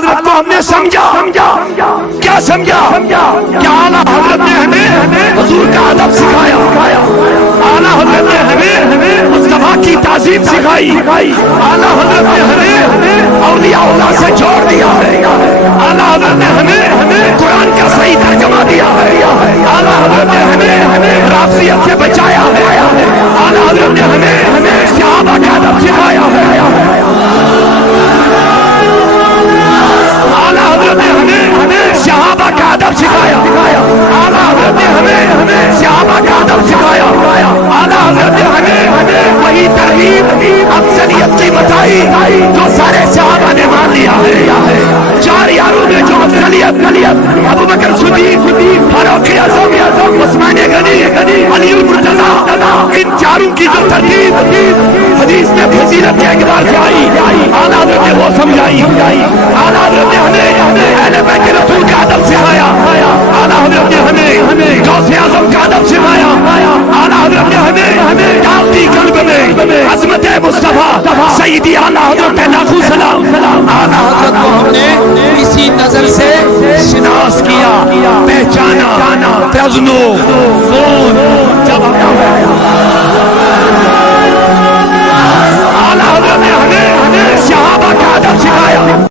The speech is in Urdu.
حضرت کو ہم نے سمجھا. کیا سمجھا؟ کہ اعلیٰ حضرت نے ہمیں حضور کا ادب سکھایا. اعلیٰ حضرت نے ہمیں مصطفیٰ کی تعظیم سکھائی. اعلیٰ حضرت نے ہمیں اولیاء اللہ سے جوڑ دیا ہے. اعلیٰ حضرت نے ہمیں قرآن کا صحیح ترجمہ دیا ہے. اعلیٰ حضرت نے ہمیں رافضیت سے بچایا ہے. اعلیٰ حضرت نے ہمیں صحابہ کا ادب سکھایا ہے. اعلیٰ حضرت نے ہمیں صحابہ کا ادب سکھایا. اعلیٰ حضرت نے ہمیں صحابہ کا ادب سکھایا. اعلیٰ حضرت نے ہمیں وہی ترغیب افضلیت کی بتائی جو سارے صحابہ نے مان لیا ہے. چار یاروں میں جو افضلیت ابو بکر صدیق، فاروق اعظم، عثمان غنی، علی المرتضیٰ، ان چاروں کی جو ترتیب حدیث میں فضیلت کے اعتبار سے آئی، اعلیٰ حضرت نے وہ سمجھائی. اعلیٰ حضرت نے ہمیں اہل بیت رسول کا ادب سکھایا. اعلیٰ حضرت نے ہمیں غوث اعظم کا ادب سکھایا. اعلیٰ حضرت نے ہمیں ڈالتی قلب میں عظمت مصطفیٰ سیدی اعلیٰ حضرت لاکھوں سلام. اعلیٰ حضرت کو ہم نے اسی نظر سے شناس کیا، پہچانا. تزنو زون